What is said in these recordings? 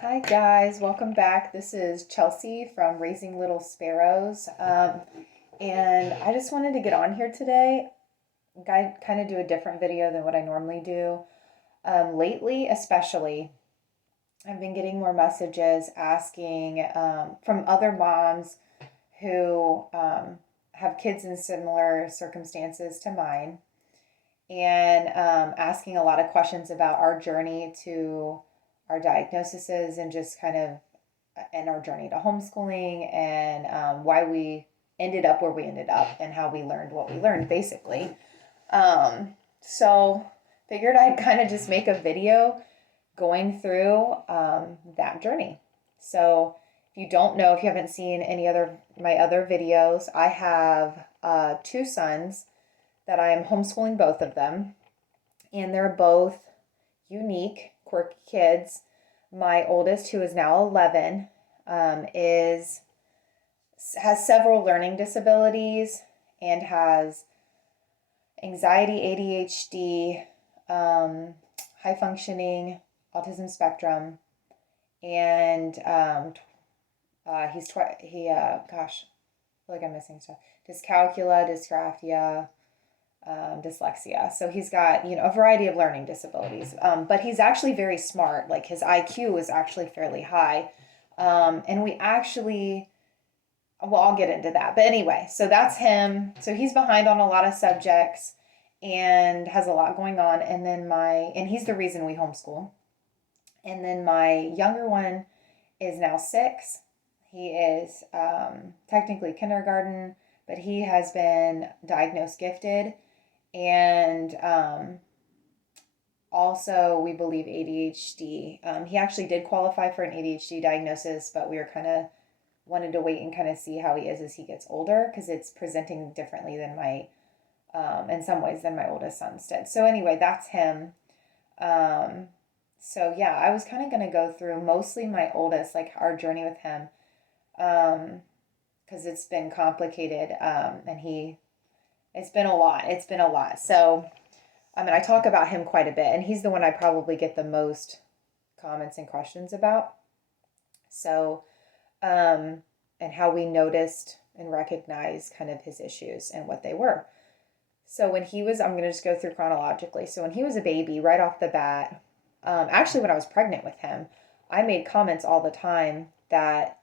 Hi guys, welcome back. This is Chelsea from Raising Little Sparrows. And I just wanted to get on here today, kind of do a different video than what I normally do. Lately, especially, I've been getting more messages asking from other moms who have kids in similar circumstances to mine and asking a lot of questions about our journey to our diagnoses and just kind of and our journey to homeschooling and why we ended up where we ended up and how we learned what we learned basically. So figured I'd kind of just make a video going through that journey. So if you don't know, if you haven't seen any other my other videos, I have two sons that I am homeschooling both of them, and they're both unique, quirky kids. My oldest, who is now 11, is has several learning disabilities and has anxiety, ADHD, high functioning, autism spectrum, and gosh, I feel like I'm missing stuff. Dyscalculia, dysgraphia, dyslexia. So he's got, a variety of learning disabilities. But he's actually very smart. Like his IQ is actually fairly high. And we actually, well, I'll get into that. But anyway, so that's him. So he's behind on a lot of subjects and has a lot going on. And he's the reason we homeschool. And then my younger one is now 6. He is technically kindergarten, but he has been diagnosed gifted. And also, we believe ADHD. He actually did qualify for an ADHD diagnosis, but we were kind of wanted to wait and kind of see how he is as he gets older because it's presenting differently than in some ways, than my oldest son's did. So anyway, that's him. So yeah, I was kind of going to go through mostly my oldest, like our journey with him, because it's been complicated, and it's been a lot. It's been a lot. So, I talk about him quite a bit, and he's the one I probably get the most comments and questions about. So, and how we noticed and recognized kind of his issues and what they were. So I'm going to just go through chronologically. So when he was a baby, right off the bat, actually when I was pregnant with him, I made comments all the time that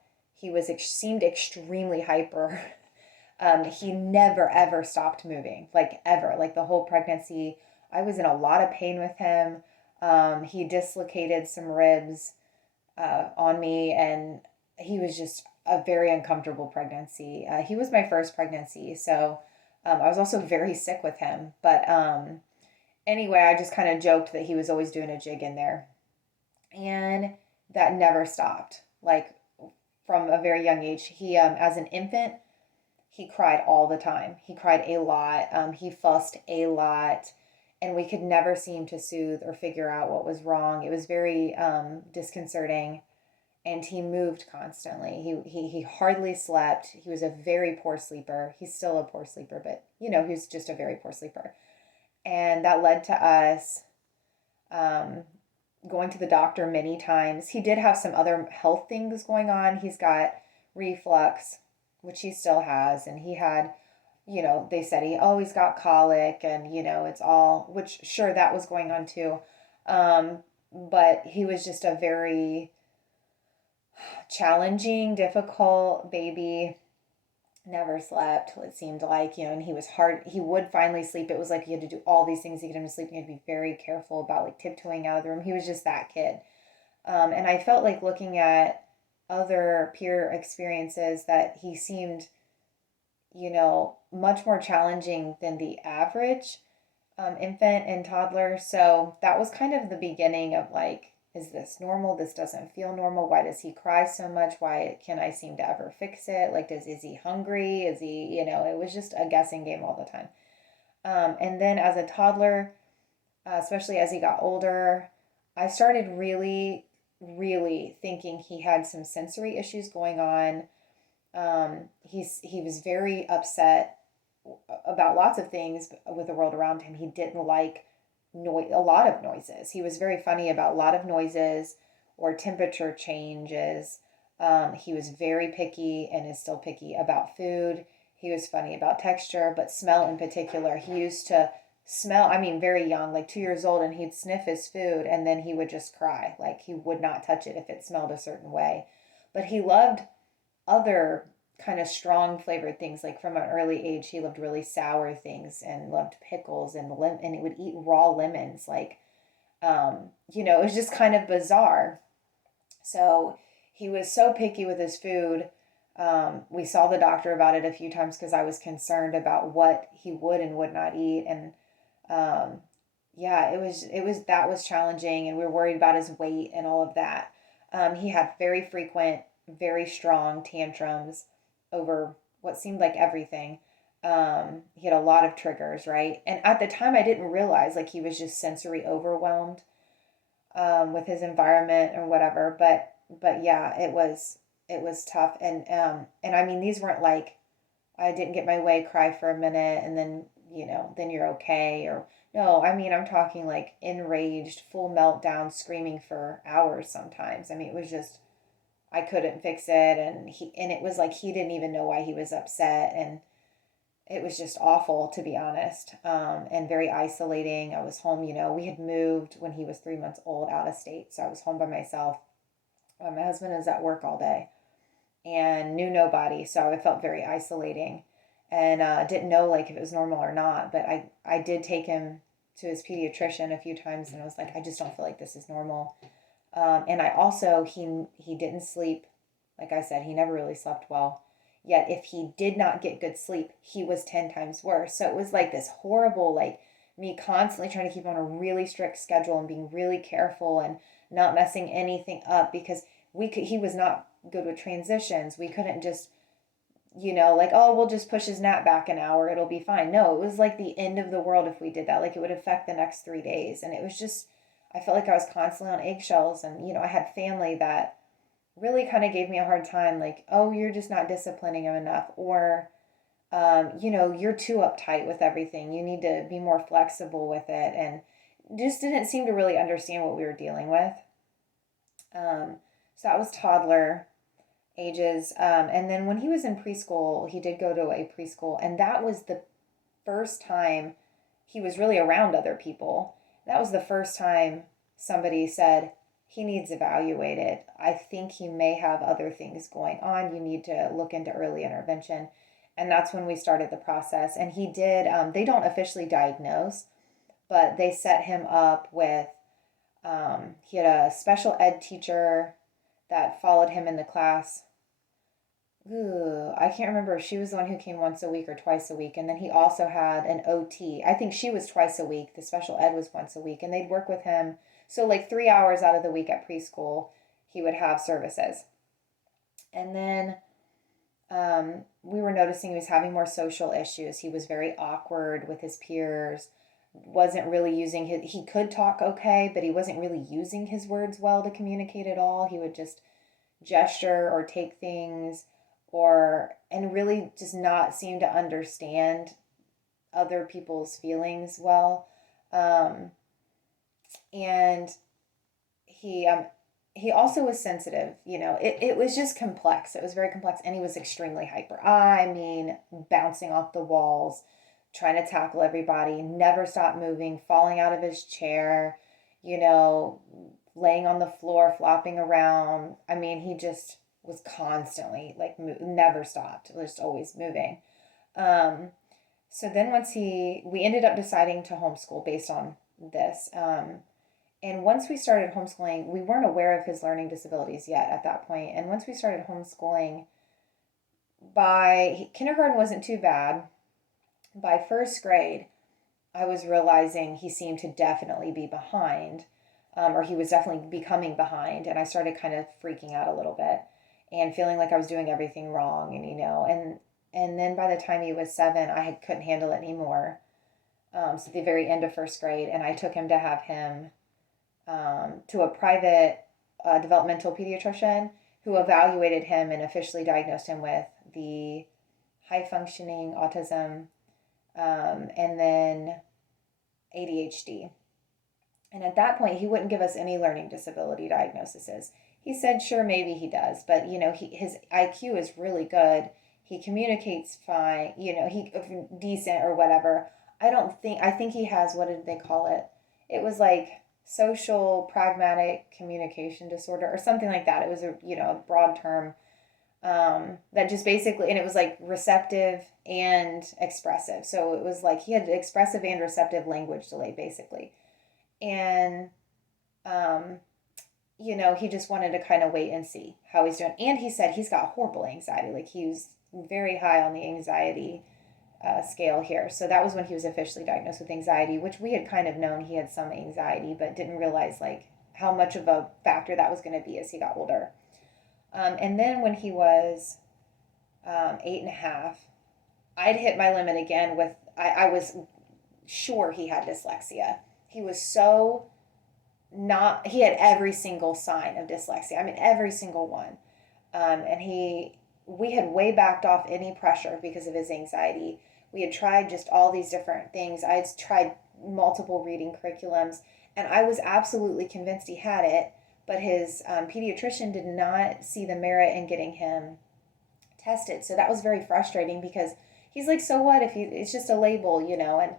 seemed extremely hyper. He never ever stopped moving, like ever, like the whole pregnancy. I was in a lot of pain with him. He dislocated some ribs on me, and he was just a very uncomfortable pregnancy. He was my first pregnancy, so I was also very sick with him. But anyway, I just kind of joked that he was always doing a jig in there, and that never stopped. Like from a very young age, he as an infant, he cried all the time. He cried a lot. He fussed a lot, and we could never seem to soothe or figure out what was wrong. It was very disconcerting, and he moved constantly. He hardly slept. He was a very poor sleeper. He's still a poor sleeper, but he's just a very poor sleeper, and that led to us going to the doctor many times. He did have some other health things going on. He's got reflux, which he still has, and he had, they said he always got colic, and it's all, which sure, that was going on too, but he was just a very challenging, difficult baby. Never slept, it seemed like, and he was hard. He would finally sleep. It was like he had to do all these things to get him to sleep. He had to be very careful about like tiptoeing out of the room. He was just that kid. And I felt like looking at other peer experiences that he seemed, much more challenging than the average infant and toddler. So that was kind of the beginning of like, is this normal? This doesn't feel normal. Why does he cry so much? Why can I seem to ever fix it? Like, is he hungry? Is he, it was just a guessing game all the time. And then as a toddler, especially as he got older, I started really, really thinking he had some sensory issues going on. He was very upset about lots of things with the world around him. He didn't like a lot of noises. He was very funny about a lot of noises, or temperature changes. He was very picky and is still picky about food. He was funny about texture, but smell in particular. He used to smell, I mean, very young, like 2 years old, and he'd sniff his food and then he would just cry. Like he would not touch it if it smelled a certain way. But he loved other kind of strong flavored things. Like from an early age, he loved really sour things and loved pickles and he would eat raw lemons. Like, it was just kind of bizarre. So he was so picky with his food. We saw the doctor about it a few times because I was concerned about what he would and would not eat. And yeah, that was challenging, and we were worried about his weight and all of that. He had very frequent, very strong tantrums over what seemed like everything. He had a lot of triggers, right? And at the time, I didn't realize like he was just sensory overwhelmed with his environment or whatever. But yeah, it was tough. And I mean, these weren't like I didn't get my way, cry for a minute, and then you're okay. Or no, I mean, I'm talking like enraged, full meltdown, screaming for hours sometimes. I mean, it was just I couldn't fix it, and it was like he didn't even know why he was upset, and it was just awful, to be honest, and very isolating. I was home, we had moved when he was 3 months old out of state, so I was home by myself. My husband was at work all day and knew nobody, so I felt very isolating, and didn't know like if it was normal or not. But I did take him to his pediatrician a few times, and I was like, I just don't feel like this is normal. And I also he didn't sleep. Like I said, he never really slept well. Yet if he did not get good sleep, he was 10 times worse. So it was like this horrible, like me constantly trying to keep on a really strict schedule and being really careful and not messing anything up, because he was not good with transitions. We couldn't just, like, oh, we'll just push his nap back an hour, it'll be fine. No, it was like the end of the world if we did that. Like it would affect the next 3 days. And it was just, I felt like I was constantly on eggshells. And, I had family that really kind of gave me a hard time, like, oh, you're just not disciplining him enough, or you're too uptight with everything, you need to be more flexible with it, and just didn't seem to really understand what we were dealing with. So that was toddler ages, and then when he was in preschool, he did go to a preschool, and that was the first time he was really around other people. That was the first time somebody said, he needs evaluated. I think he may have other things going on. You need to look into early intervention. And that's when we started the process. And he did, they don't officially diagnose, but they set him up with, he had a special ed teacher that followed him in the class. Ooh, I can't remember if she was the one who came once a week or twice a week. And then he also had an OT. I think she was twice a week. The special ed was once a week. And they'd work with him. So like 3 hours out of the week at preschool, he would have services. And then we were noticing he was having more social issues. He was very awkward with his peers, wasn't really he could talk okay, but he wasn't really using his words well to communicate at all. He would just gesture or take things and really just not seem to understand other people's feelings well. And he also was sensitive. It was just complex. It was very complex, and he was extremely hyper. I mean, bouncing off the walls, trying to tackle everybody, never stopped moving, falling out of his chair, laying on the floor, flopping around. I mean, he just was constantly like never stopped, just always moving. So then we ended up deciding to homeschool based on this. And once we started homeschooling, we weren't aware of his learning disabilities yet at that point. And once we started homeschooling, by kindergarten wasn't too bad. By first grade, I was realizing he seemed to definitely be behind, or he was definitely becoming behind. And I started kind of freaking out a little bit and feeling like I was doing everything wrong. And then by the time he was 7, I couldn't handle it anymore. So at the very end of first grade, and I took him to have him to a private developmental pediatrician who evaluated him and officially diagnosed him with the high functioning autism, and then ADHD. And at that point, he wouldn't give us any learning disability diagnoses. He said, sure, maybe he does, but his IQ is really good. He communicates fine, he decent or whatever. I think he has, what did they call it? It was like social pragmatic communication disorder or something like that. It was a broad term that just basically, and it was like receptive and expressive. So it was like he had expressive and receptive language delay basically. And, he just wanted to kind of wait and see how he's doing. And he said he's got horrible anxiety. Like he was very high on the anxiety scale here. So that was when he was officially diagnosed with anxiety, which we had kind of known he had some anxiety, but didn't realize like how much of a factor that was going to be as he got older. And then when he was 8.5, I'd hit my limit again with, I was sure he had dyslexia. He was so he had every single sign of dyslexia. I mean, every single one. And we had way backed off any pressure because of his anxiety. We had tried just all these different things. I had tried multiple reading curriculums, and I was absolutely convinced he had it, but his pediatrician did not see the merit in getting him tested. So that was very frustrating because he's like, so what if it's just a label, and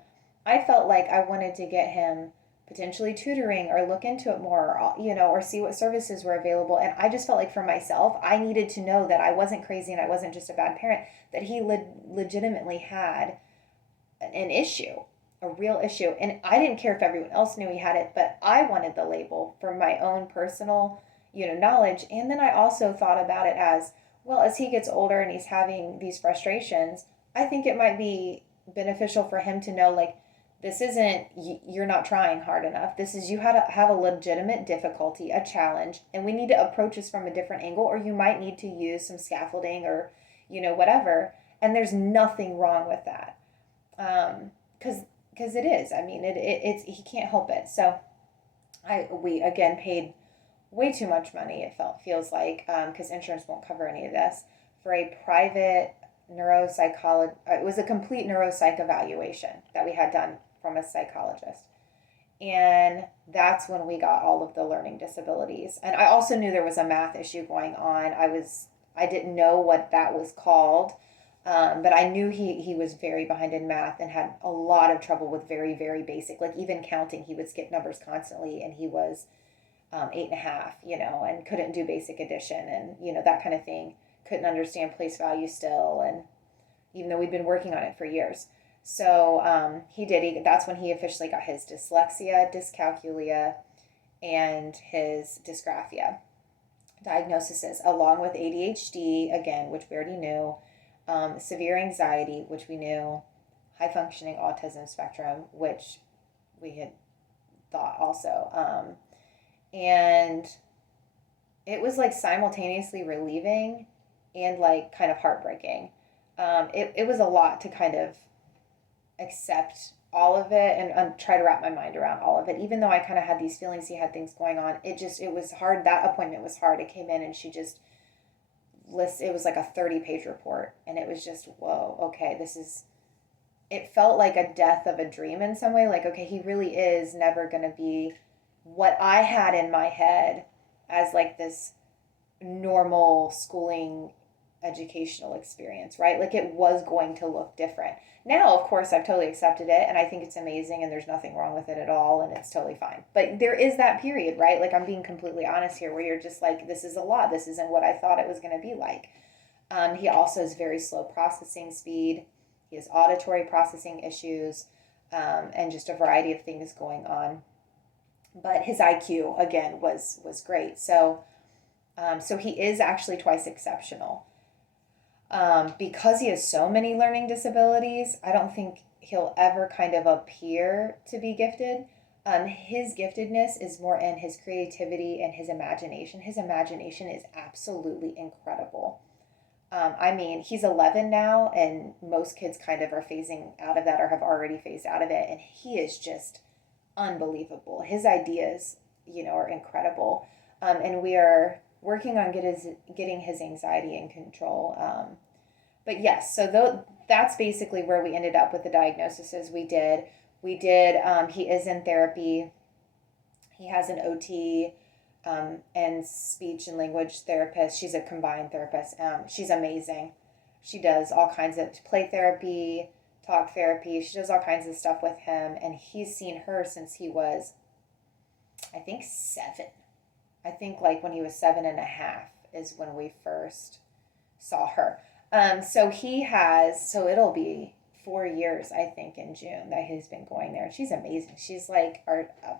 I felt like I wanted to get him potentially tutoring or look into it more, or see what services were available. And I just felt like for myself, I needed to know that I wasn't crazy and I wasn't just a bad parent, that he legitimately had an issue, a real issue. And I didn't care if everyone else knew he had it, but I wanted the label for my own personal, knowledge. And then I also thought about it as, well, as he gets older and he's having these frustrations, I think it might be beneficial for him to know, like, this isn't, you're not trying hard enough. This is, you have a legitimate difficulty, a challenge, and we need to approach this from a different angle, or you might need to use some scaffolding or, whatever. And there's nothing wrong with that. Because it is. I mean, it's he can't help it. So we again paid way too much money, feels like, because insurance won't cover any of this, for a private neuropsychologist. It was a complete neuropsych evaluation that we had done from a psychologist. And that's when we got all of the learning disabilities. And I also knew there was a math issue going on. I didn't know what that was called, but I knew he was very behind in math and had a lot of trouble with very, very basic, like even counting. He would skip numbers constantly, and he was 8.5, and couldn't do basic addition and, that kind of thing. Couldn't understand place value still, and even though we'd been working on it for years. So that's when he officially got his dyslexia, dyscalculia, and his dysgraphia diagnoses, along with ADHD, again, which we already knew, severe anxiety, which we knew, high functioning autism spectrum, which we had thought also. And it was like simultaneously relieving and like kind of heartbreaking. It was a lot to kind of accept all of it and try to wrap my mind around all of it. Even though I kind of had these feelings he had things going on, it was hard. That appointment was hard. It came in and she just it was like a 30-page report, and it was just, whoa, okay, it felt like a death of a dream in some way. Like, okay, he really is never going to be what I had in my head as like this normal schooling educational experience, right? Like it was going to look different. Now, of course, I've totally accepted it, and I think it's amazing, and there's nothing wrong with it at all, and it's totally fine. But there is that period, right? Like, I'm being completely honest here, where you're just like, this is a lot. This isn't what I thought it was going to be like. He also has very slow processing speed. He has auditory processing issues, and just a variety of things going on. But his IQ, again, was great. So he is actually twice exceptional. Because he has so many learning disabilities, I don't think he'll ever kind of appear to be gifted. His giftedness is more in his creativity and his imagination. His imagination is absolutely incredible. I mean, he's 11 now, and most kids kind of are phasing out of that or have already phased out of it, and he is just unbelievable. His ideas, are incredible. And we are working on getting his anxiety in control. But yes, so that's basically where we ended up with the diagnoses. He is in therapy He has an OT and speech and language therapist. She's a combined therapist. She's amazing. She does all kinds of play therapy, talk therapy. She does all kinds of stuff with him, and he's seen her since he was, I think, 7. I think like when he was 7.5 is when we first saw her. So it'll be 4 years, I think, in June that he's been going there. She's amazing. She's like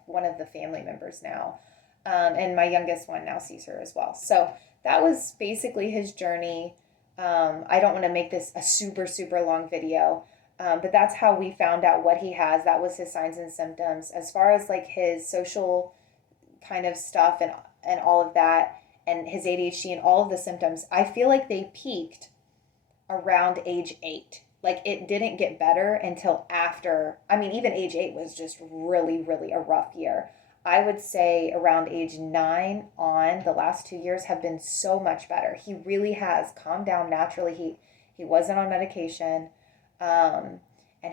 one of the family members now. And my youngest one now sees her as well. So that was basically his journey. I don't want to make this a super, super long video, but that's how we found out what he has. That was his signs and symptoms. As far as like his social kind of stuff and all of that, and his ADHD and all of the symptoms, I feel like they peaked around age 8. Like it didn't get better until after, I mean, even age 8 was just really, really a rough year. I would say around age 9 on, the last 2 years have been so much better. He really has calmed down naturally. He wasn't on medication, and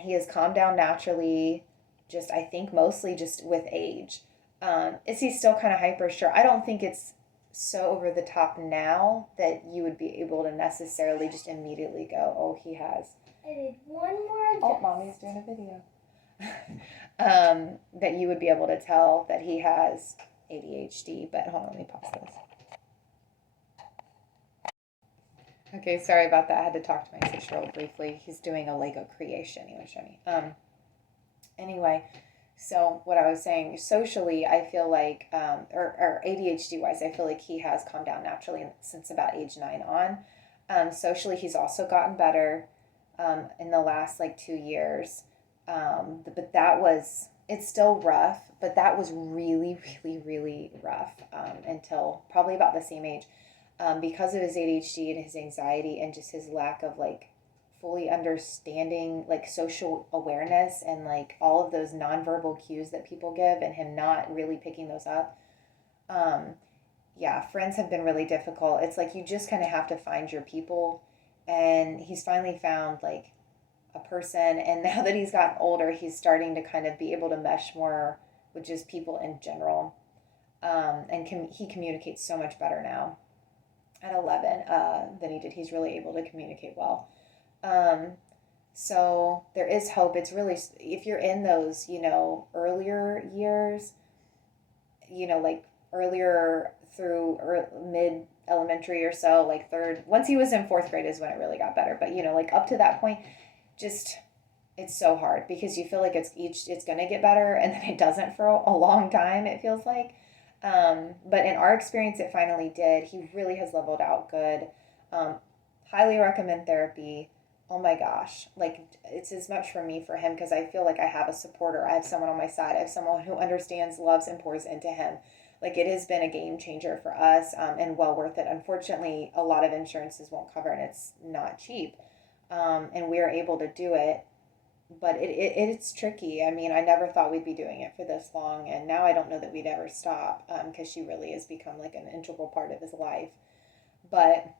he has calmed down naturally, just I think mostly just with age. Is he still kind of hyper? Sure. I don't think it's so over the top now that you would be able to necessarily just immediately go, oh, he has. I did one more. Oh, mommy's doing a video. That you would be able to tell that he has ADHD, but hold on, let me pause this. Okay, sorry about that. I had to talk to my 6-year-old briefly. He's doing a Lego creation he was showing me. Anyway, so what I was saying, socially, I feel like, or ADHD-wise, I feel like he has calmed down naturally since about age 9 on. Socially, he's also gotten better in the last, like, 2 years. But it's still rough, but that was really, really, really rough until probably about the same age. Because of his ADHD and his anxiety and just his lack of, like, fully understanding like social awareness and like all of those nonverbal cues that people give and him not really picking those up. Yeah, friends have been really difficult. It's like you just kind of have to find your people, and he's finally found like a person, and now that he's gotten older, he's starting to kind of be able to mesh more with just people in general. And he communicates so much better now at 11 than he did. He's really able to communicate well. So there is hope. It's really, if you're in those, earlier years, like earlier through mid elementary or so, like third, once he was in 4th grade is when it really got better. But, like up to that point, just, it's so hard because you feel like it's going to get better and then it doesn't for a long time, it feels like. But in our experience, it finally did. He really has leveled out good. Highly recommend therapy. Oh my gosh, like it's as much for me for him because I feel like I have a supporter. I have someone on my side. I have someone who understands, loves, and pours into him. Like it has been a game changer for us and well worth it. Unfortunately, a lot of insurances won't cover and it's not cheap. And we are able to do it, but it's tricky. I mean, I never thought we'd be doing it for this long, and now I don't know that we'd ever stop because she really has become like an integral part of his life. But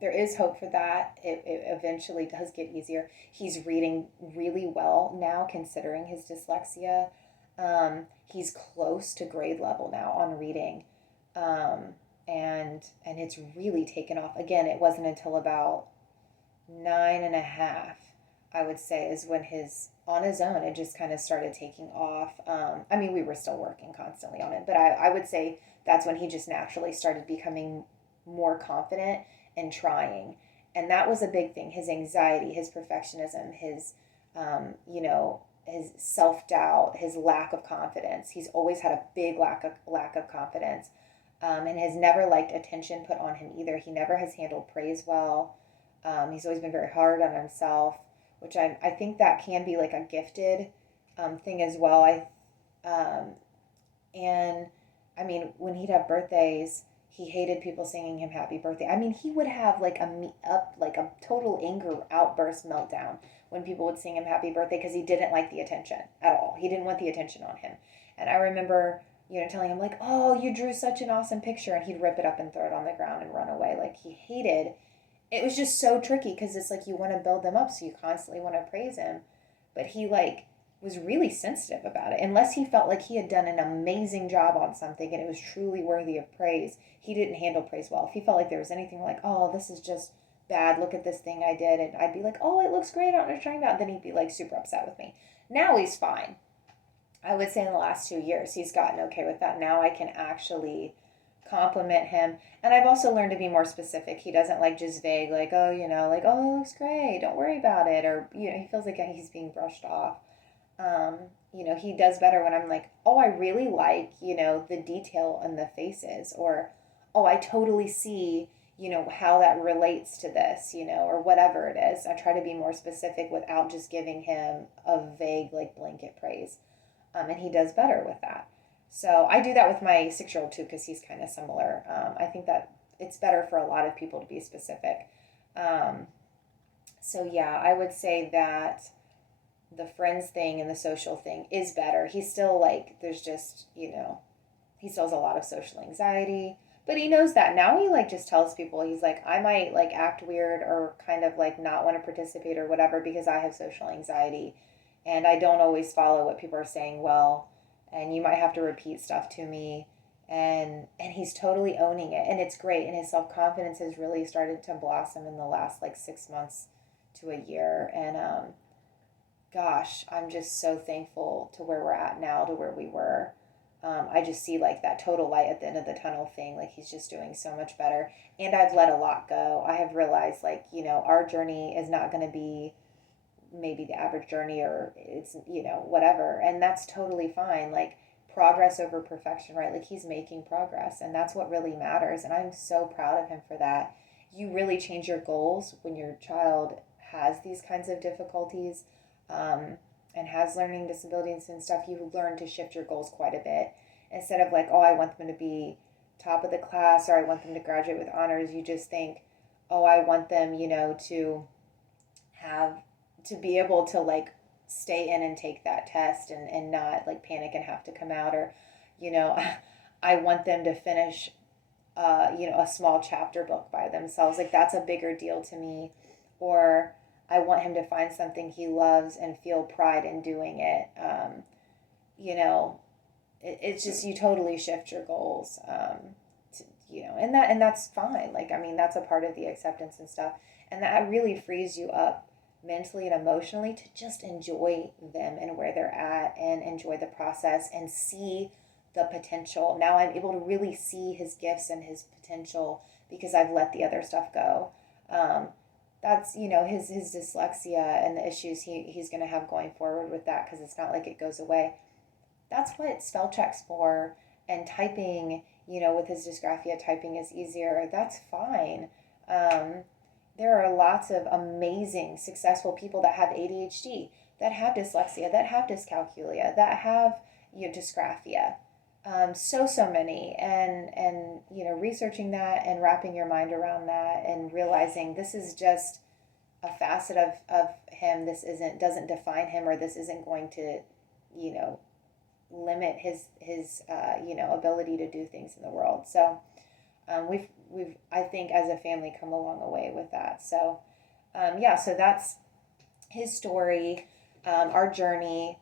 there is hope for that. It eventually does get easier. He's reading really well now, considering his dyslexia. He's close to grade level now on reading, and it's really taken off. Again, it wasn't until about 9.5, I would say, is when on his own, it just kind of started taking off. I mean, we were still working constantly on it, but I would say that's when he just naturally started becoming more confident and trying. And that was a big thing. His anxiety, his perfectionism, his self-doubt, his lack of confidence. He's always had a big lack of confidence, and has never liked attention put on him either. He never has handled praise well. He's always been very hard on himself, which I think that can be like a gifted thing as well. And I mean, when he'd have birthdays, he hated people singing him happy birthday. I mean, he would have like a total anger outburst meltdown when people would sing him happy birthday because he didn't like the attention at all. He didn't want the attention on him. And I remember, telling him like, "Oh, you drew such an awesome picture," and he'd rip it up and throw it on the ground and run away. Like he hated. It was just so tricky because it's like you want to build them up, so you constantly want to praise him, but he like was really sensitive about it. Unless he felt like he had done an amazing job on something and it was truly worthy of praise, he didn't handle praise well. If he felt like there was anything like, oh, this is just bad, look at this thing I did, and I'd be like, oh, it looks great, I don't understand that, then he'd be like super upset with me. Now he's fine. I would say in the last 2 years, he's gotten okay with that. Now I can actually compliment him. And I've also learned to be more specific. He doesn't like just vague, like, oh, like, oh, it looks great, don't worry about it. Or, he feels like he's being brushed off. Um, he does better when I'm like, oh, I really like, the detail in the faces. Or, oh, I totally see, how that relates to this, or whatever it is. I try to be more specific without just giving him a vague, like, blanket praise. And he does better with that. So I do that with my 6-year-old too, because he's kind of similar. I think that it's better for a lot of people to be specific. So yeah, I would say that the friends thing and the social thing is better. He's still like, there's just, he still has a lot of social anxiety, but he knows that now. He like just tells people, he's like, I might like act weird or kind of like not want to participate or whatever because I have social anxiety and I don't always follow what people are saying well, and you might have to repeat stuff to me. And he's totally owning it, and it's great, and his self-confidence has really started to blossom in the last like 6 months to a year. And gosh, I'm just so thankful to where we're at now to where we were. I just see like that total light at the end of the tunnel thing. Like he's just doing so much better. And I've let a lot go. I have realized like, our journey is not going to be maybe the average journey, or it's, whatever. And that's totally fine. Like progress over perfection, right? Like he's making progress, and that's what really matters. And I'm so proud of him for that. You really change your goals when your child has these kinds of difficulties. And has learning disabilities and stuff. You learn to shift your goals quite a bit. Instead of like, oh, I want them to be top of the class, or I want them to graduate with honors, you just think, oh, I want them, to have, to be able to like stay in and take that test, and not like panic and have to come out. Or, I want them to finish, a small chapter book by themselves. Like that's a bigger deal to me. Or I want him to find something he loves and feel pride in doing it. It's just, you totally shift your goals, and that's fine. Like, I mean, that's a part of the acceptance and stuff. And that really frees you up mentally and emotionally to just enjoy them and where they're at, and enjoy the process and see the potential. Now I'm able to really see his gifts and his potential because I've let the other stuff go. That's his dyslexia and the issues he's going to have going forward with that, because it's not like it goes away. That's what spell check's for. And typing, with his dysgraphia, typing is easier. That's fine. There are lots of amazing successful people that have ADHD, that have dyslexia, that have dyscalculia, that have dysgraphia. So many. And researching that and wrapping your mind around that and realizing this is just a facet of him. This doesn't define him, or this isn't going to limit his ability to do things in the world. So we've I think as a family come a long way with that. So so that's his story, our journey.